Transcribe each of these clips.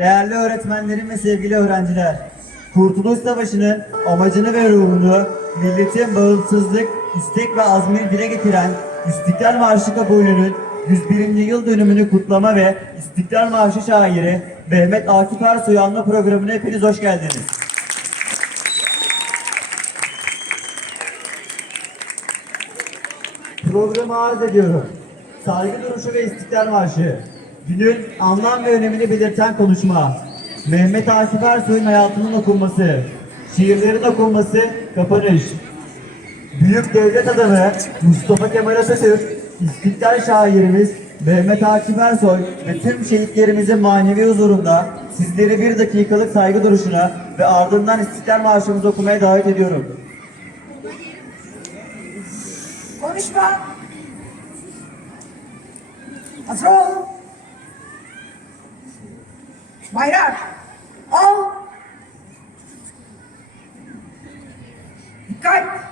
Değerli öğretmenlerim ve sevgili öğrenciler, Kurtuluş Savaşı'nın amacını ve ruhunu milletin bağımsızlık, istek ve azmini dile getiren İstiklal Marşı kabulünün 101. yıl dönümünü kutlama ve İstiklal Marşı şairi Mehmet Akif Ersoy'u anma programına hepiniz hoş geldiniz. Programı arz ediyorum. Saygı duruşu ve İstiklal Marşı. Günün anlam ve önemini belirten konuşma. Mehmet Akif Ersoy'un hayatının okunması. Şiirlerin okunması, kapanış. Büyük devlet adamı Mustafa Kemal Atatürk, İstiklal şairimiz Mehmet Akif Ersoy ve tüm şehitlerimizin manevi huzurunda sizleri bir dakikalık saygı duruşuna ve ardından İstiklal Marşımızı okumaya davet ediyorum. Konuşma. Hazır ol. Bayrak. Al. Dikkat.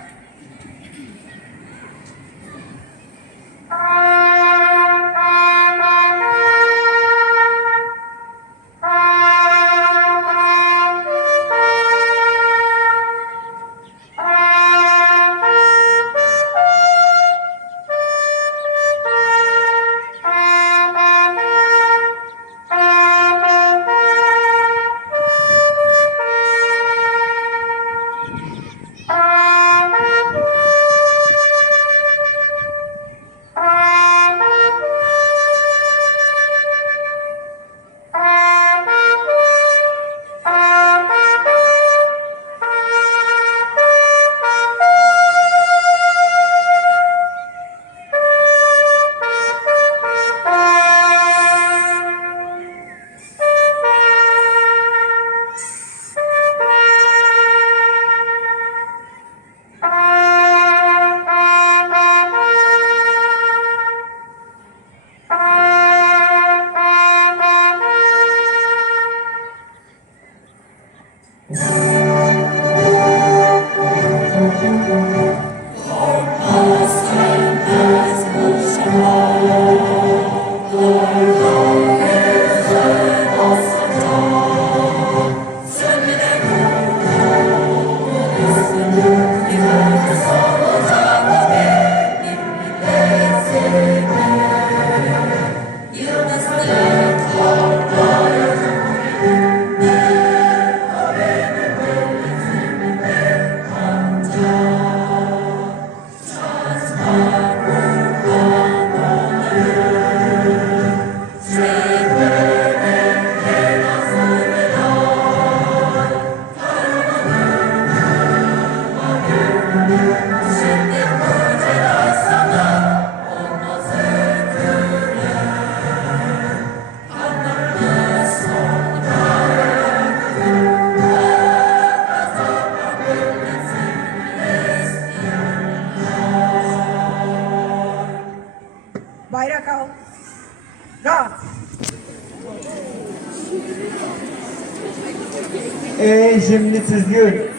Ey şimdi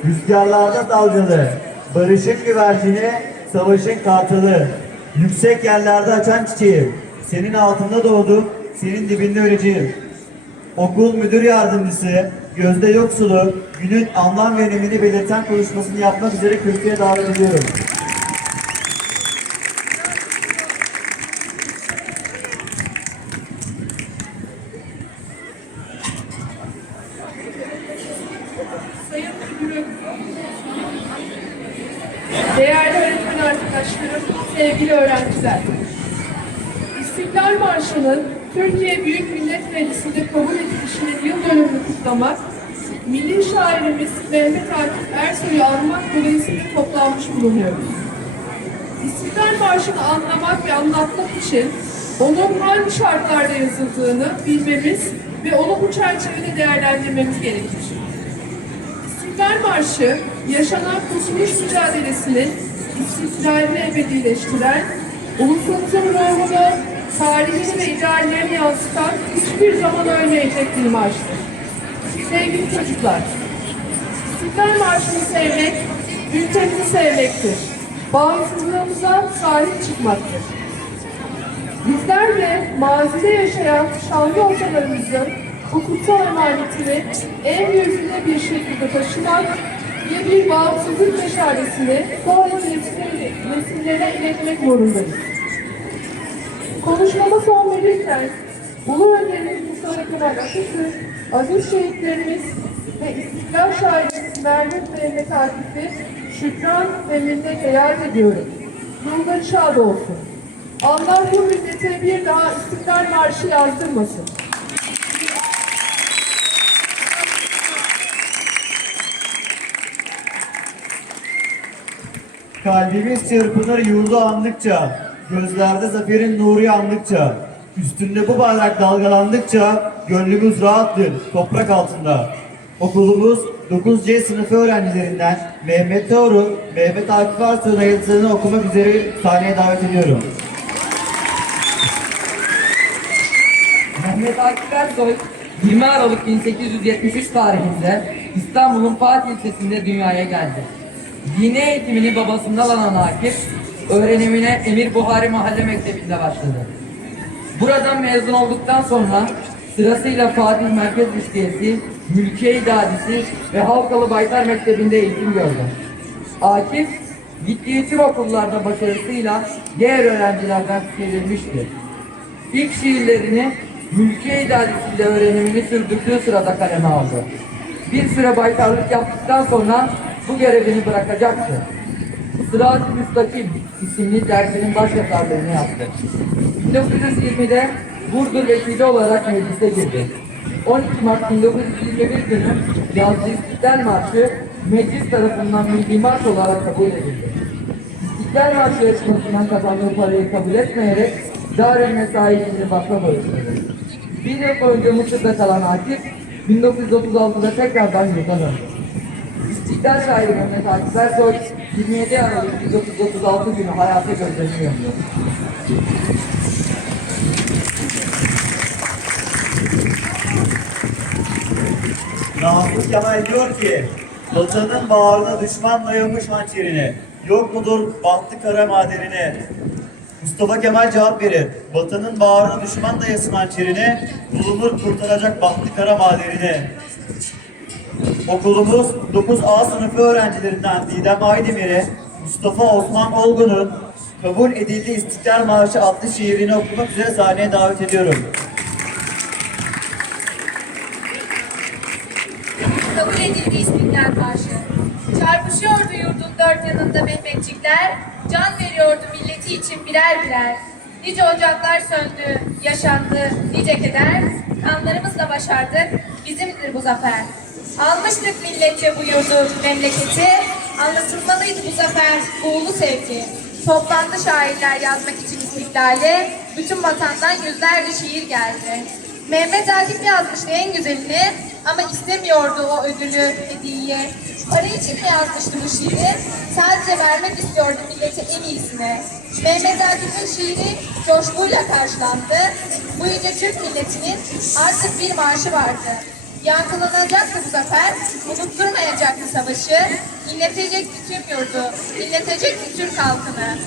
rüzgarlarda dalgalı, barışın güvercini, savaşın katılı, yüksek yerlerde açan çiçeği, senin altında doğdum, senin dibinde öleceğim. Okul müdür yardımcısı, gözde yoksulu, günün anlam ve önemini belirten konuşmasını yapmak üzere kürsüye davet ediyorum. Sevgili öğrenciler. İstiklal Marşı'nın Türkiye Büyük Millet Meclisi'nde kabul edilişinin yıl dönümünü kutlamak, milli şairimiz Mehmet Akif Ersoy'u anmak dolayısıyla toplanmış bulunuyoruz. İstiklal Marşı'nı anlamak ve anlatmak için onun hangi şartlarda yazıldığını bilmemiz ve onu bu çerçevede değerlendirmemiz gerekir. İstiklal Marşı, yaşanan kurtuluş mücadelesinin istiklalini ebedileştiren, ulusumuzun ruhunu, tarihini ve ideallerini yansıtan hiçbir zaman ölmeyecek bir marştır. Sevgili çocuklar, İstiklal Marşı'nı sevmek, ülkemizi sevmektir. Bağımsızlığımıza sahip çıkmaktır. Bizler de mazide yaşayan şanlı ortalarımızın bu emanetini en yüzünde bir şekilde taşımak ve bir bağımsızlık meşalesini sonraki nesillere, iletmek zorundayız. Konuşmama son verirken Ulu Önderimiz Mustafa Kemal Atatürk, aziz şehitlerimiz ve İstiklal şairimiz Mehmet Mehmet Akif'i şükran ve minnetle yad ediyorum. Ruhları şad olsun. Allah bu millete bir daha İstiklal Marşı yazdırmasın. Kalbimiz çırpınır yurdu andıkça, gözlerde zaferin nuru yandıkça, üstünde bu bayrak dalgalandıkça, gönlümüz rahattır toprak altında. Okulumuz 9C sınıfı öğrencilerinden Mehmet Doğru, Mehmet Akif Arslan'ın yazılarını okumak üzere sahneye davet ediyorum. Mehmet Akif Ersoy 20 Aralık 1873 tarihinde İstanbul'un Fatih ilçesinde dünyaya geldi. Dini eğitimini babasından alan Akif, öğrenimine Emir Buhari Mahalle Mektebi'nde başladı. Buradan mezun olduktan sonra sırasıyla Fatih Merkez Lisesi, Mülkiye İdaresi ve Halkalı Baytar Mektebi'nde eğitim gördü. Akif, gittiği tüm okullarda başarısıyla diğer öğrencilerden sevilmişti. İlk şiirlerini Mülkiye İdaresi'yle öğrenimini sürdürdüğü sırada kaleme aldı. Bir süre baytarlık yaptıktan sonra bu görevini bırakacaktı. Sırat-ı Müstakim isimli dersinin başyatarlığını yaptı. 1920'de Burdur vekili olarak meclise girdi. 12 Mart 1921 günü yazdığı İstiklal Marşı meclis tarafından milli marş olarak kabul edildi. İstiklal Marşı yarışmasından kazandığı parayı kabul etmeyerek Darül Mesai'ni vakfa bağışladı. Bir yıl boyunca Mısır'da kalan Akif, 1936'da tekrardan yurda döndü. İstiklal şairi Mehmet Akif Ersoy, 27 Aralık 1936 günü hayata gözlerini yumdu. Namık Kemal diyor ki, vatanın bağrına düşman dayamış hançerini, yok mudur bahtı kara maderini? Mustafa Kemal cevap verir, vatanın bağrına düşman dayasın hançerini, bulunur kurtaracak bahtı kara maderini. Okulumuz 9A sınıfı öğrencilerinden Didem Aydemir'e Mustafa Osman Olgun'un kabul edildi İstiklal Marşı adlı şiirini okumak üzere sahneye davet ediyorum. kabul edildi İstiklal Marşı. Çarpışıyordu yurdun dört yanında Mehmetçikler, can veriyordu milleti için birer birer. Nice ocaklar söndü, yaşandı, nice keder, kanlarımızla başardık, bizimdir bu zafer. Almıştık milletçe bu yurdu, memleketi, anlatılmalıydı bu zafer, bu ulu sevgi. Toplandı şairler yazmak için istiklale, bütün vatandan yüzlerce şiir geldi. Mehmet Akif yazmıştı en güzelini ama istemiyordu o ödülü, hediyeyi. Para için mi yazmıştı bu şiiri? Sadece vermek istiyordu millete en iyisini. Mehmet Akif'in şiiri coşkuyla karşılandı. Bu yüce Türk milletinin artık bir marşı vardı. Yankılanacaktı bu zafer, unutturmayacaktı savaşı, inletecekti tüm yurdu, inletecekti Türk halkını.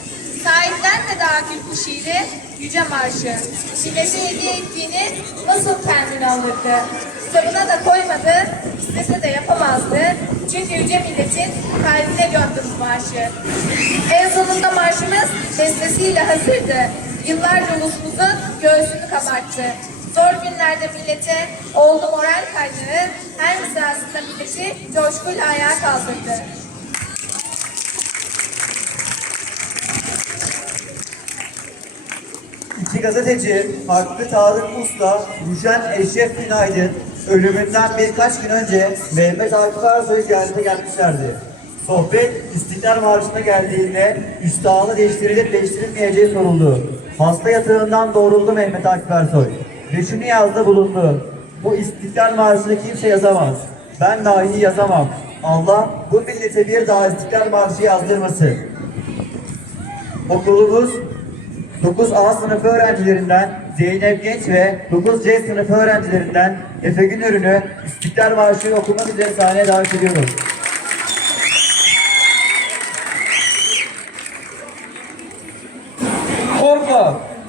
Sahiplenmedi Akif bu şiiri, Yüce Marşı. Millete hediye ettiğini nasıl kendine alırdı? Kitabına da koymadı, istese de yapamazdı. Çünkü Yüce Milletin kalbine gömdü bu marşı. En sonunda marşımız bestesiyle hazırdı. Yıllarca ulusumuzun göğsünü kabarttı. Zor günlerde millete oldu moral kaynağı, her mısrasında milleti coşkuyla ayağa kaldırdı. İki gazeteci Hakkı Tarık Usta, Ruşen Eşref Günaydın ölümünden birkaç gün önce Mehmet Akif Ersoy'u ziyarete gelmişlerdi. Sohbet İstiklal Marşı'na geldiğinde üstahını değiştirilip değiştirilmeyeceği soruldu. Hasta yatağından doğruldu Mehmet Akif Ersoy. Ve şunu yazdı bulundu. Bu İstiklal Marşı'nı kimse yazamaz. Ben dahi yazamam. Allah bu millete bir daha İstiklal Marşı yazdırmasın. Okulumuz 9A sınıfı öğrencilerinden Zeynep Genç ve 9C sınıfı öğrencilerinden Efe Günür'ünü İstiklal Marşı okumak üzere sahneye davet ediyorum. Korkma,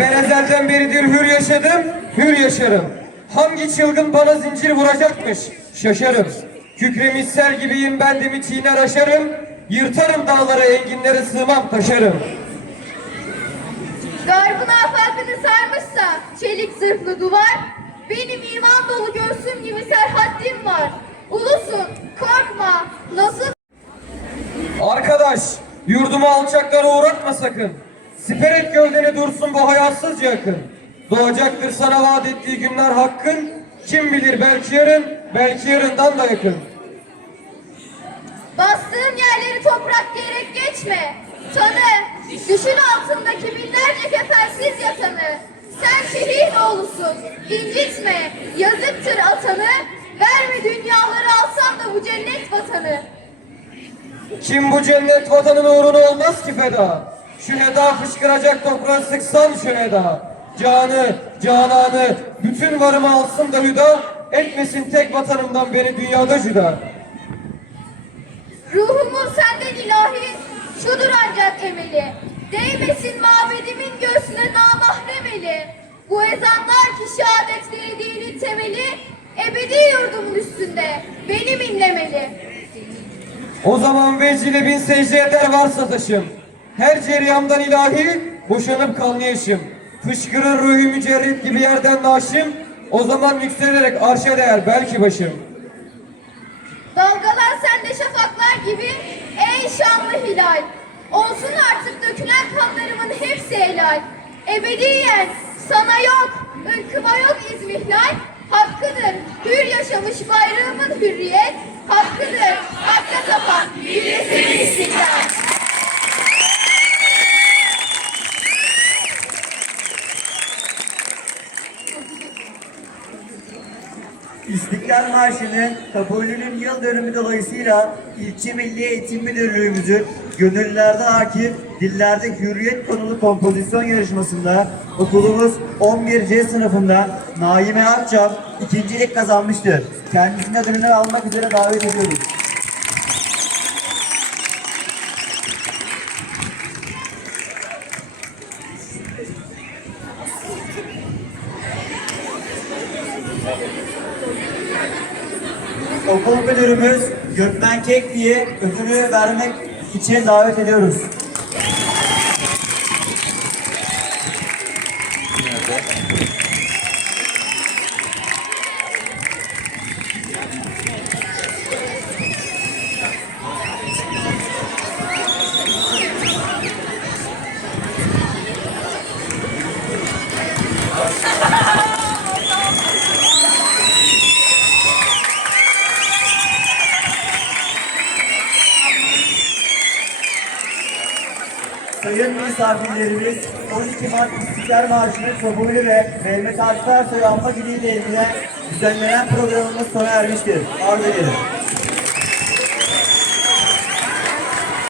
Ben ezelden beridir hür yaşadım, hür yaşarım. Hangi çılgın bana zincir vuracakmış, şaşarım. Kükremiş sel gibiyim bendimi çiğner aşarım. Yırtarım dağlara enginlere sığmam taşarım. Garbın afakını sarmışsa çelik zırhlı duvar, benim iman dolu göğsüm gibi serhaddim var. Ulusun, korkma, nasıl Arkadaş, yurdumu alçaklara uğratma sakın. Siper et gövdeni dursun bu hayatsızca yakın. Doğacaktır sana vaat ettiği günler hakkın. Kim bilir belki yarın, belki yarından da yakın. Bastığın yerleri toprak diyerek geçme. Tanı, düşün altındaki binlerce kefensiz yatanı. Sen şehit oğlusun, incitme, yazıktır atanı. Verme dünyaları alsan da bu cennet vatanı. Kim bu cennet vatanın uğruna olmaz ki feda? Şu heda fışkıracak toprağı sıksan şu heda. Canı, cananı, bütün varımı alsın da hüda. Etmesin tek vatanımdan beni dünyada cüda. Ruhumun senden ilahi, şudur ancak emeli. Değmesin mabedimin göğsüne namahrem eli. Bu ezanlar ki şehadet dinin temeli, ebedi yurdumun üstünde benim inlemeli. O zaman vecile bin secde eder varsa taşım. Her ceryandan ilahi boşanıp kanlayışım. Fışkırır ruhu mücerret gibi yerden naşım. O zaman yükselerek arşa değer belki başım. Dalgalan sende şafaklar gibi ey şanlı hilal. Olsun artık dökülen kanlarımın hepsi helal. Ebediyen sana yok, ırkıma yok izmihlal. Hakkıdır hür yaşamış bayrağımın hürriyet. Hakkıdır hakka tapan milletimin istiklal. İstiklal Marşı'nın kabulünün yıl dönümü dolayısıyla İlçe Milli Eğitim Müdürlüğümüzün gönüllülerde akif, dillerde hürriyet konulu kompozisyon yarışmasında okulumuz 11C sınıfında Naime Akçam ikincilik kazanmıştır. Kendisine ödülünü almak üzere davet ediyoruz. Okul müdürümüz Gökmen Kekli'yi ödülü vermek için davet ediyoruz. Misafirlerimiz 12 Mart İstiklal Marşı'nın kabulü ve Mehmet Akif Ersoy anma günüyle ilgili düzenlenen programımız sona ermiştir. Arz ederim.